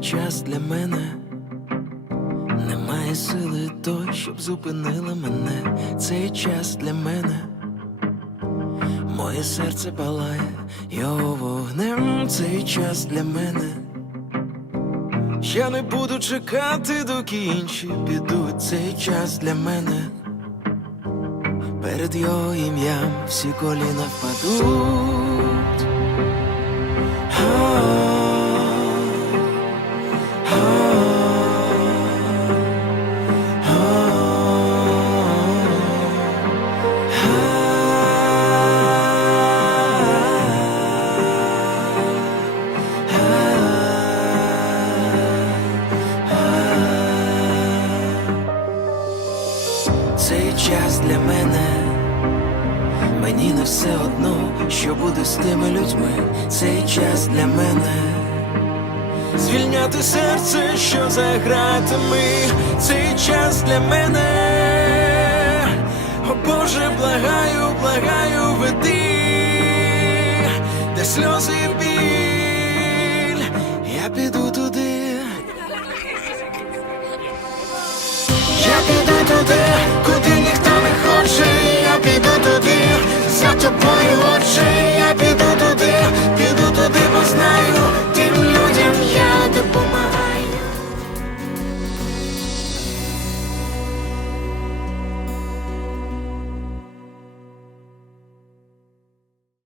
час для мене. Немає сили той, щоб зупинила мене. Цей час для мене. Моє серце палає його вогнем. Цей час для мене. Я не буду чекати, доки інші підуть. Цей час для мене. Перед його ім'ям всі коліна впадуть. Цей час для мене, мені не все одно, що буде з тими людьми. Цей час для мене, звільняти серце, що за гратами. Цей час для мене, о Боже, благаю, благаю, веди, де сльози біль, я піду туди. Я піду туди, куди